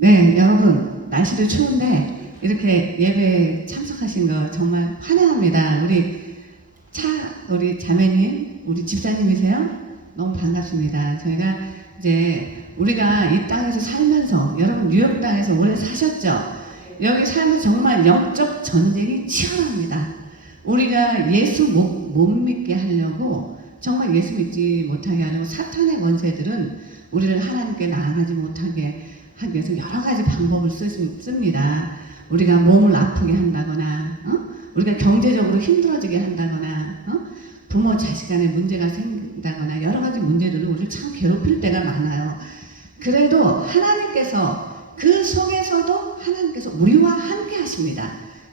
네, 여러분, 날씨도 추운데 이렇게 예배에 참석하신 거 정말 환영합니다. 우리 자매님, 우리 집사님이세요? 너무 반갑습니다. 저희가 이제 우리가 이 땅에서 살면서, 여러분 뉴욕 땅에서 오래 사셨죠? 여기 살면서 정말 영적 전쟁이 치열합니다. 우리가 예수 못 믿게 하려고, 정말 예수 믿지 못하게 하려고 사탄의 권세들은 우리를 하나님께 나아가지 못하게 하기 위해서 여러 가지 방법을 씁니다. 우리가 몸을 아프게 한다거나, 우리가 경제적으로 힘들어지게 한다거나, 부모 자식 간에 문제가 생긴다거나, 여러 가지 문제들을 우리를 참 괴롭힐 때가 많아요. 그래도 하나님께서 그 속에서도 하나님께서 우리와 함께 하십니다.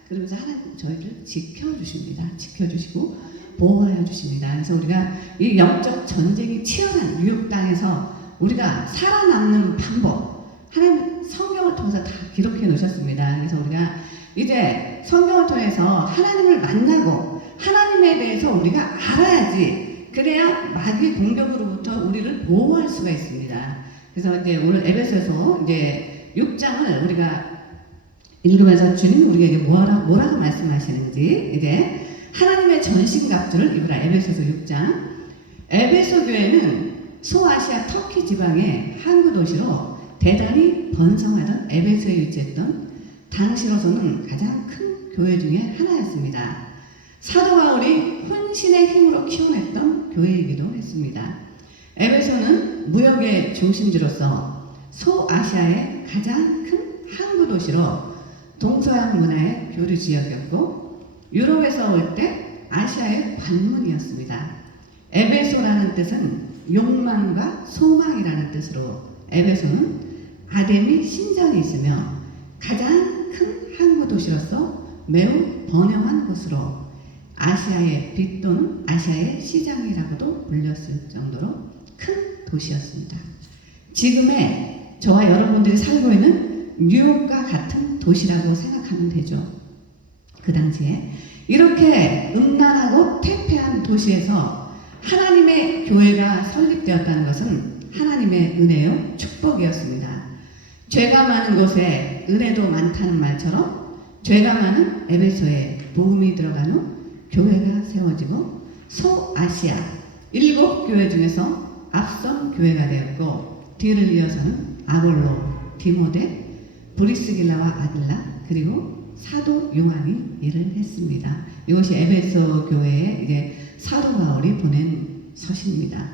그러면서 하나님 저희를 지켜주십니다. 지켜주시고 보호하여 주십니다. 그래서 우리가 이 영적 전쟁이 치열한 뉴욕 땅에서 우리가 살아남는 방법, 하나님 성경을 통해서 다 기록해 놓으셨습니다. 그래서 우리가 이제 성경을 통해서 하나님을 만나고 하나님에 대해서 우리가 알아야지, 그래야 마귀 공격으로부터 우리를 보호할 수가 있습니다. 그래서 이제 오늘 에베소서 이제 6장을 우리가 읽으면서 주님이 우리에게 뭐라고 말씀하시는지, 이제 하나님의 전신갑주를 입으라. 에베소서 6장. 에베소 교회는 소아시아 터키 지방의 항구 도시로 대단히 번성하던 에베소에 위치했던 당시로서는 가장 큰 교회 중에 하나였습니다. 사도 바울이 혼신의 힘으로 키워냈던 교회이기도 했습니다. 에베소는 무역의 중심지로서 소아시아의 가장 큰 항구 도시로 동서양 문화의 교류 지역이었고, 유럽에서 올 때 아시아의 관문이었습니다. 에베소라는 뜻은 욕망과 소망이라는 뜻으로, 에베소는 아데미 신전이 있으며 가장 큰 항구 도시로서 매우 번영한 곳으로 아시아의 빛 또는 아시아의 시장이라고도 불렸을 정도로 큰 도시였습니다. 지금의 저와 여러분들이 살고 있는 뉴욕과 같은 도시라고 생각하면 되죠. 그 당시에 이렇게 음란하고 퇴폐한 도시에서 하나님의 교회가 설립되었다는 것은 하나님의 은혜요 축복이었습니다. 죄가 많은 곳에 은혜도 많다는 말처럼 죄가 많은 에베소에 복음이 들어간 후 교회가 세워지고 소아시아 7교회 중에서 앞선 교회가 되었고, 뒤를 이어서는 아볼로, 디모데, 브리스길라와 아들라, 그리고 사도 요한이 일을 했습니다. 이것이 에베소 교회에 이제 사도 바울이 보낸 서신입니다.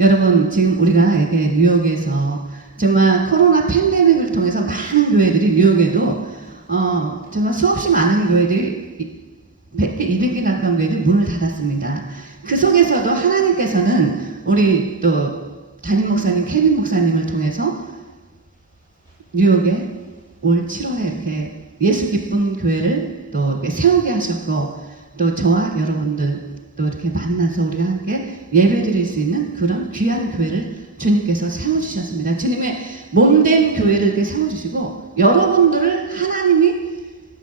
여러분, 지금 우리가 이렇게 뉴욕에서 정말 코로나 팬데믹을 통해서 많은 교회들이 뉴욕에도 정말 수없이 많은 교회들이 100개, 200개 가까운 교회들이 문을 닫았습니다. 그 속에서도 하나님께서는 우리 또 담임 목사님, 케빈 목사님을 통해서 뉴욕에 올 7월에 이렇게 예수 기쁜 교회를 또 세우게 하셨고, 또 저와 여러분들 또 이렇게 만나서 우리가 함께 예배 드릴 수 있는 그런 귀한 교회를 주님께서 세워주셨습니다. 주님의 몸된 교회를 이렇게 세워주시고, 여러분들을 하나님이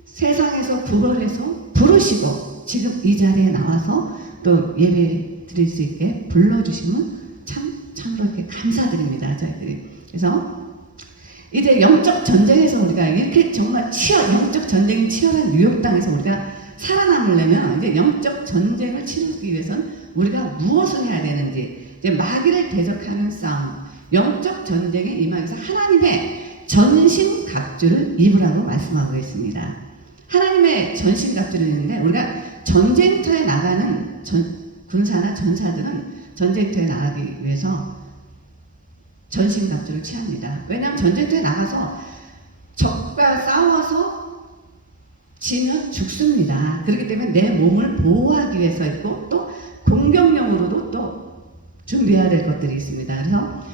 세상에서 구걸해서 부르시고 지금 이 자리에 나와서 또 예배 드릴 수 있게 불러주시면 참으로 이렇게 감사드립니다. 저희들이. 그래서 이제 영적 전쟁에서 우리가 이렇게 정말 영적 전쟁이 치열한 뉴욕 땅에서 우리가 살아남으려면 이제 영적 전쟁을 치르기 위해서는 우리가 무엇을 해야 되는지, 이제 마귀를 대적하는 싸움, 영적 전쟁에 임하기 위해서 하나님의 전신갑주를 입으라고 말씀하고 있습니다. 하나님의 전신갑주를 입는데, 우리가 전쟁터에 나가는 군사나 전사들은 전쟁터에 나가기 위해서 전신갑주를 취합니다. 왜냐하면 전쟁터에 나가서 적과 싸워서 지면 죽습니다. 그렇기 때문에 내 몸을 보호하기 위해서 있고, 또 공격용으로도 또 준비해야 될 것들이 있습니다. 그래서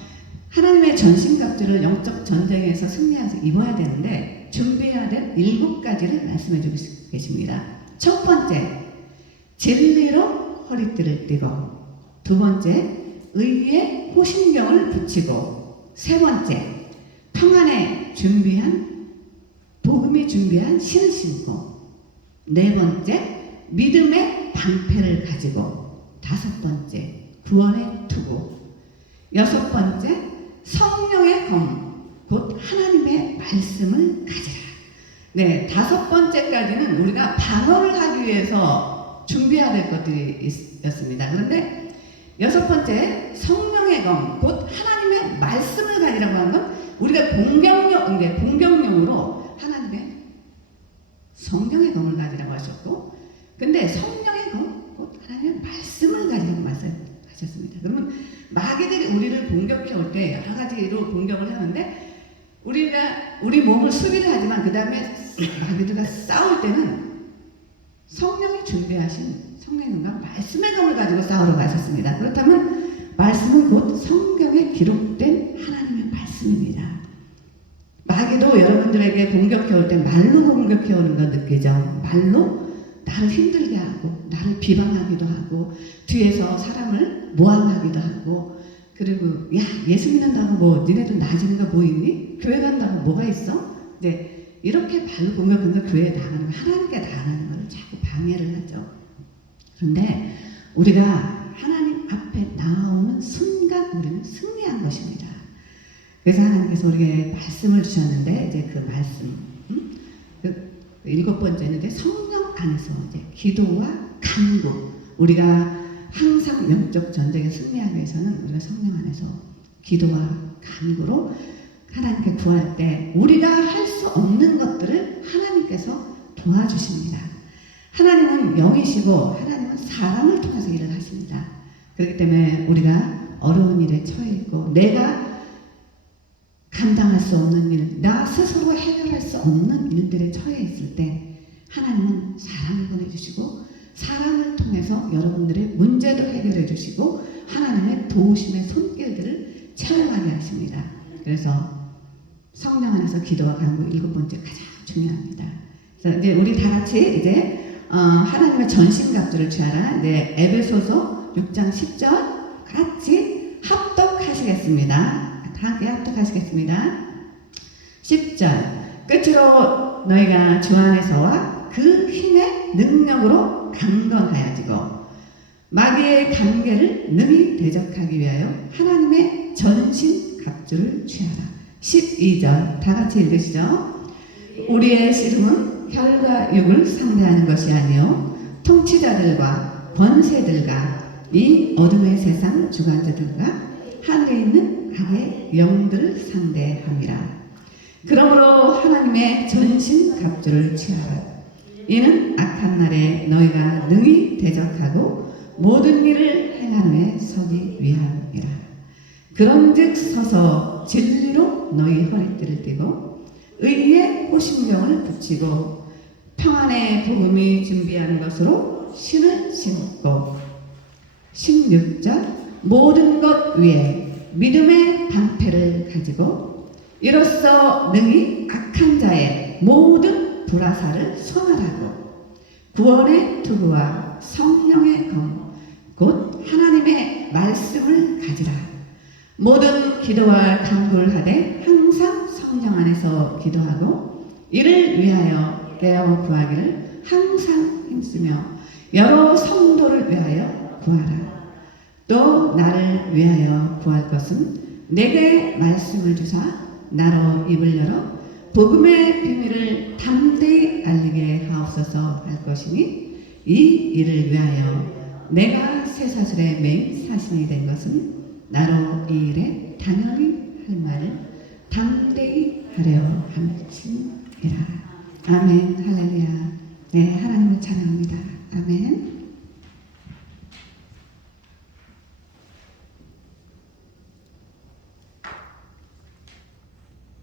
하나님의 전신갑주를 영적 전쟁에서 승리해서 입어야 되는데, 준비해야 될 7가지를 말씀해 주고 계십니다. 첫 번째, 진리로 허리띠를 띠고, 두 번째, 의의 호심경을 붙이고, 세 번째, 평안에 복음이 준비한 신을 신고, 네 번째, 믿음의 방패를 가지고, 다섯 번째, 구원의 투구, 여섯 번째, 성령의 검, 곧 하나님의 말씀을 가지라. 네, 5번째까지는 우리가 방어를 하기 위해서 준비해야 될 것들이 있었습니다. 그런데 6번째, 성령의 검, 곧 하나님의 말씀을 가지라고 하는 건 우리가 공격용으로 하나님의 성령의 검을 가지라고 하셨고, 근데 성령의 검, 곧 하나님의 말씀을 가지라고 말씀하셨습니다. 그러면 마귀들이 우리를 공격해 올 때 여러 가지로 공격을 하는데, 우리 몸을 수비를 하지만 그 다음에 마귀들과 싸울 때는 성령이 준비하신 성령의 검과 말씀의 검을 가지고 싸우러 가셨습니다. 그렇다면 말씀은 곧 성경에 기록된 하나님의 말씀입니다. 마귀도 여러분들에게 공격해 올 때 말로 공격해 오는 거 느끼죠? 말로 나를 힘들게 하고 나를 비방하기도 하고 뒤에서 사람을 모함하기도 하고, 그리고 야, 예수 믿는다고 뭐 니네도 나아지는 거 뭐 있니? 교회 간다고 뭐가 있어? 네, 이렇게 발로 공격하면 교회에 나가는 거, 하나님께 나가는 걸 자꾸 방해를 하죠. 그런데 우리가 하나님 앞에 나오는 순간 우리는 승리한 것입니다. 그래서 하나님께서 우리에게 말씀을 주셨는데, 이제 그 말씀, 그 7번째는 이제 성령 안에서 이제 기도와 간구. 우리가 항상 영적 전쟁에 승리하기 위해서는 우리가 성령 안에서 기도와 간구로 하나님께 구할 때 우리가 할 수 없는 것들을 하나님께서 도와주십니다. 하나님은 영이시고 하나님은 사람을 통해서 일을 하십니다. 그렇기 때문에 우리가 어려운 일에 처해 있고 내가 감당할 수 없는 일, 나 스스로 해결할 수 없는 일들에 처해 있을 때 하나님은 사람을 보내주시고 사람을 통해서 여러분들의 문제도 해결해 주시고 하나님의 도우심의 손길들을 체험하게 하십니다. 그래서 성령 안에서 기도와 간구 7번째 가장 중요합니다. 그래서 이제 우리 다 같이 이제 하나님의 전신갑주를 취하라. 네, 에베소서 6장 10절 같이 합독하시겠습니다. 다 함께 합독하시겠습니다. 10절 끝으로 너희가 주 안에서와 그 힘의 능력으로 강건하여지고 마귀의 관계를 능히 대적하기 위하여 하나님의 전신갑주를 취하라. 12절 다 같이 읽으시죠. 우리의 씨름은 혈과 육을 상대하는 것이 아니요 통치자들과 권세들과 이 어둠의 세상 주관자들과 하늘에 있는 악의 영들을 상대함이라. 그러므로 하나님의 전신갑주를 취하라. 이는 악한 날에 너희가 능히 대적하고 모든 일을 행하는 데 서기 위함이라. 그런즉 서서 진리로 너희 허리띠를 띠고 의의 호심경을 붙이고 평안의 복음이 준비한 것으로 신을 신고 16절 모든 것 위에 믿음의 방패를 가지고 이로써 능히 악한 자의 모든 불화살을 손하라고 구원의 투구와 성령의 검 곧 하나님의 말씀을 가지라. 모든 기도와 간구를 하되 항상 성령 안에서 기도하고 이를 위하여 깨어 구하기를 항상 힘쓰며 여러 성도를 위하여 구하라. 또 나를 위하여 구할 것은 내게 말씀을 주사 나로 입을 열어 복음의 비밀을 담대히 알리게 하옵소서 할 것이니 이 일을 위하여 내가 쇠사슬에 매인 사신이 된 것은 나로 이 일에 당연히 할 말을 담대히 하려 함이니라. 아멘. 할렐루야. 네, 하나님을 찬양합니다.